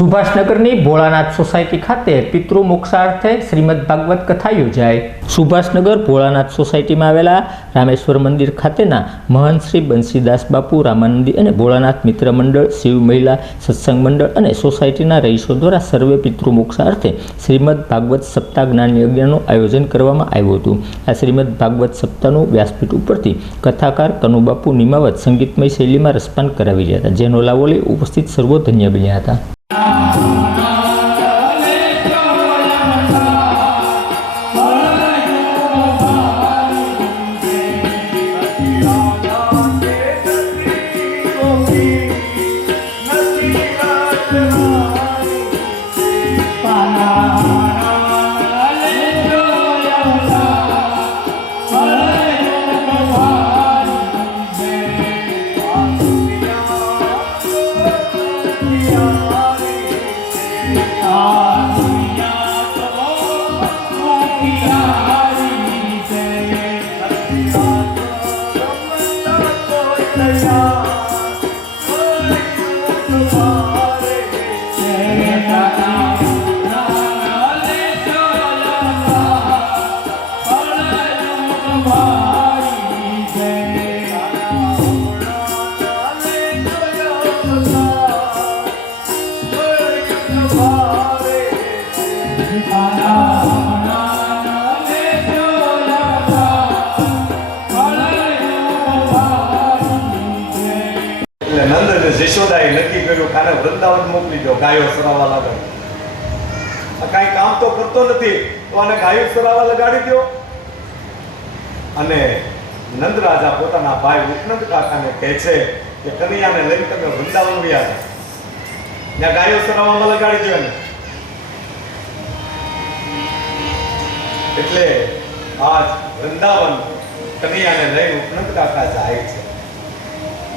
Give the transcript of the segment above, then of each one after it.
સુભાષનગરની Bholanath society ખાતે પિતૃ મોક્ષાર્થે શ્રીમદ ભાગવત કથા યોજાઈ। સુભાષનગર ભોળાનાથ સોસાયટીમાં આવેલા રામેશ્વર મંદિર ખાતેના મહંત શ્રી બંસીદાસ બાપુ રામાનંદી અને ભોળાનાથ મિત્ર મંડળ, શિવ મહિલા સત્સંગ મંડળ અને સોસાયટીના રહીશો દ્વારા સર્વે પિતૃ મોક્ષાર્થે શ્રીમદ ભાગવત સપ્તાહ જ્ઞાન યજ્ઞનું આયોજન કરવામાં આવ્યું હતું। આ શ્રીમદ ભાગવત સપ્તાહનું વ્યાસપીઠ ઉપરથી કથાકાર કનુબાપુ નિમાવત સંગીતમય શૈલીમાં રસપાન કરાવી રહ્યા હતા, જેનો લાવો લઈ ઉપસ્થિત સર્વો ધન્ય બન્યા હતા। નંદ અને જશોદાએ નક્કી કર્યું કાલે વૃંદાવન મોકલી દો, ગાયો સરાવા લાગે। કાંઈ કામ તો કરતો નથી તો આને ગાયો સરાવા લગાડી દો। અને નંદ રાજા પોતાના ભાઈ ઉપનંદ કાકાને કહે છે કે કનૈયાને લઈને તમે વૃંદાવન વ્યા જાઓ, ત્યાં ગાયો સરાવામાં લગાડી દો એને। એટલે આજ વૃંદાવન કનૈયાને લઈને ઉપનંદ કાકા જાય છે।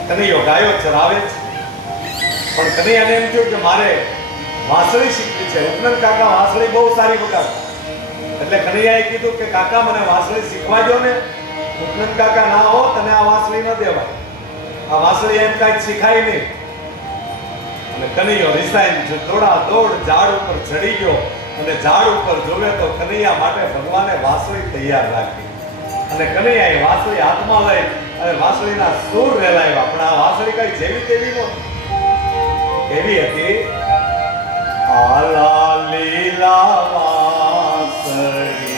કનૈયો ગાયો ચરાવે છે, પણ કનૈયાને એમ થયું કે મારે વાંસળી શીખવી છે। ઉપનંદ કાકા વાંસળી બહુ સારી વગાડે, એટલે કનૈયાએ કીધું કે કાકા મને વાંસળી શીખવાડજો ને। ઉપનંદ કાકા ના હો, તને આ વાંસળી ન દેવાય, આ વાંસળી એમ કાંઈ શીખાય નહીં। અને કનૈયો રિસાઈને દોડા દોડ ઝાડ ઉપર ચડી ગયો અને ઝાડ ઉપર જોવે તો કનૈયા માટે ભગવાને વાંસળી તૈયાર રાખી અને કનૈયાએ વાંસળી હાથમાં લઈ અને વાંસળીના સૂર રેલાવ્યા। પણ આ વાંસળી કઈ જેવી તેવી નહોતી, એવી હતી આલા લીલા વાંસળી